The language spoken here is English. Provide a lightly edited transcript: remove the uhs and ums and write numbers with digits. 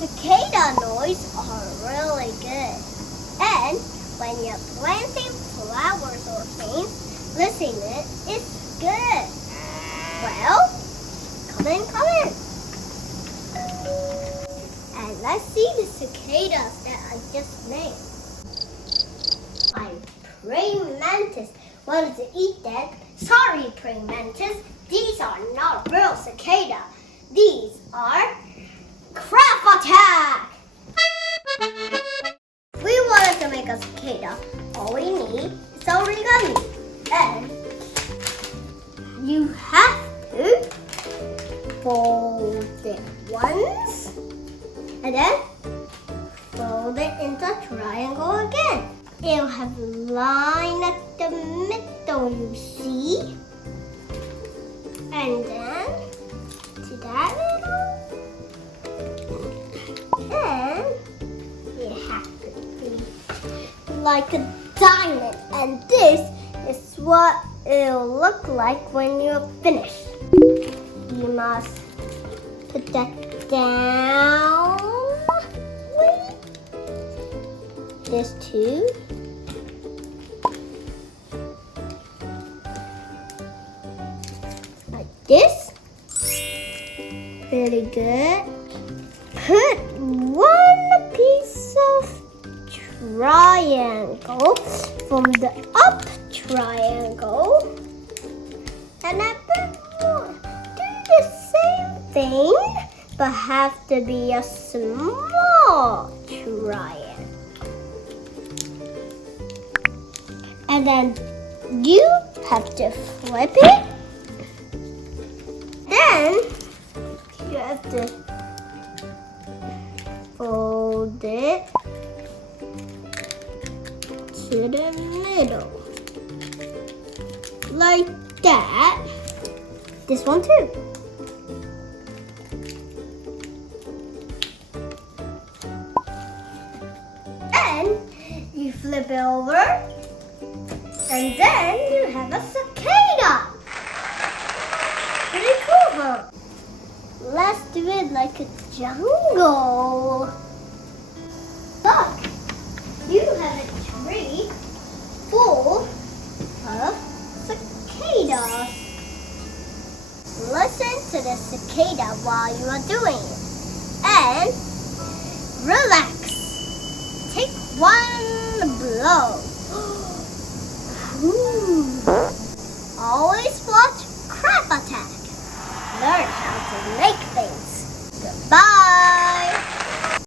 Cicada noise are really good. And when you're planting flowers or things, listening to it is good. Well, come in. And let's see the cicadas that I just named. I'm praying mantis. Wanted to eat that. Sorry, praying mantis. These are not real cicada. These are craft attack. We wanted to make a cicada. All we need is origami. And you have to fold it once and then fold it into a triangle again. It'll have a line at the middle, you see? And then to that middle. And it has to be like a diamond. And this is what it'll look like when you're finished. You must put that down. This too. Like this. Really good. Put one piece of triangle from the up triangle. And I put more. Do the same thing, but have to be a small triangle. And then you have to flip it. Then you have to fold it to the middle. Like that. This one too. And you flip it over. And then you have a cicada. Pretty cool, huh? Let's do it like a jungle. Look, you have a tree full of cicadas. Listen to the cicada while you are doing it.